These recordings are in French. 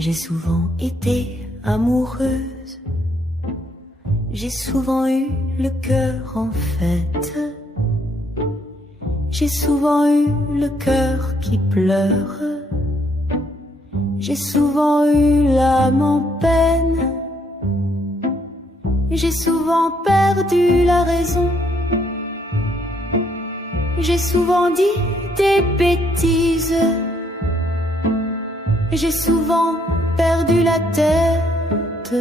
J'ai souvent été amoureuse, j'ai souvent eu le cœur en fête. J'ai souvent eu le cœur qui pleure, j'ai souvent eu l'âme en peine. J'ai souvent perdu la raison, j'ai souvent dit des bêtises. J'ai souvent perdu la tête,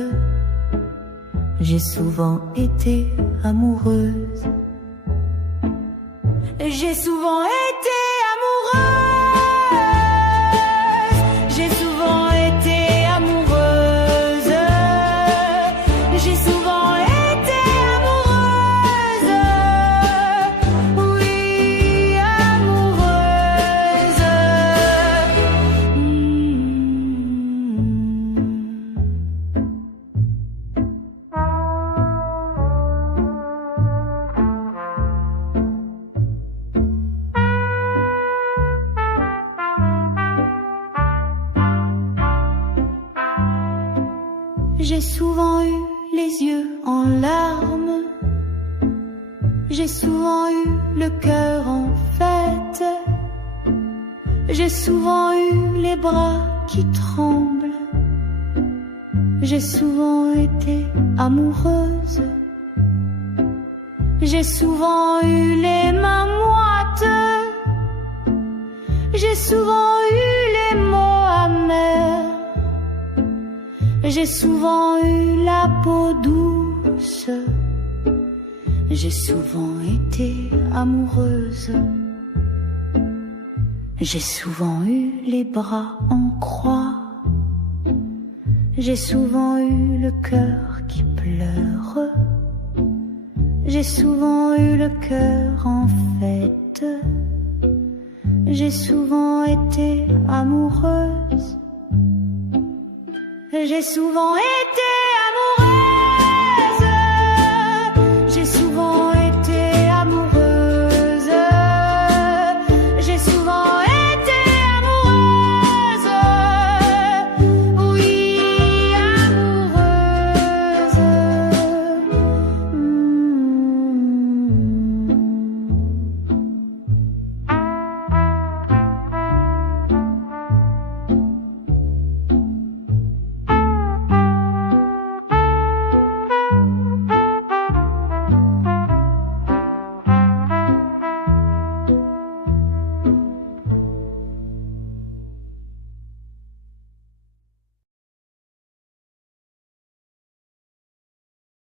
j'ai souvent été amoureuse. J'ai souvent été amoureuse, j'ai souvent été amoureuse, j'ai souvent été amoureuse, oui, amoureuse. J'ai souvent eu les yeux en larmes, j'ai souvent eu le cœur en fête, j'ai souvent eu les bras qui tremblent, j'ai souvent été amoureuse, j'ai souvent eu les mains moites, j'ai souvent eu les mots amers. J'ai souvent eu la peau douce, j'ai souvent été amoureuse. J'ai souvent eu les bras en croix, j'ai souvent eu le cœur qui pleure, j'ai souvent eu le cœur en fête, j'ai souvent été amoureuse. J'ai souvent été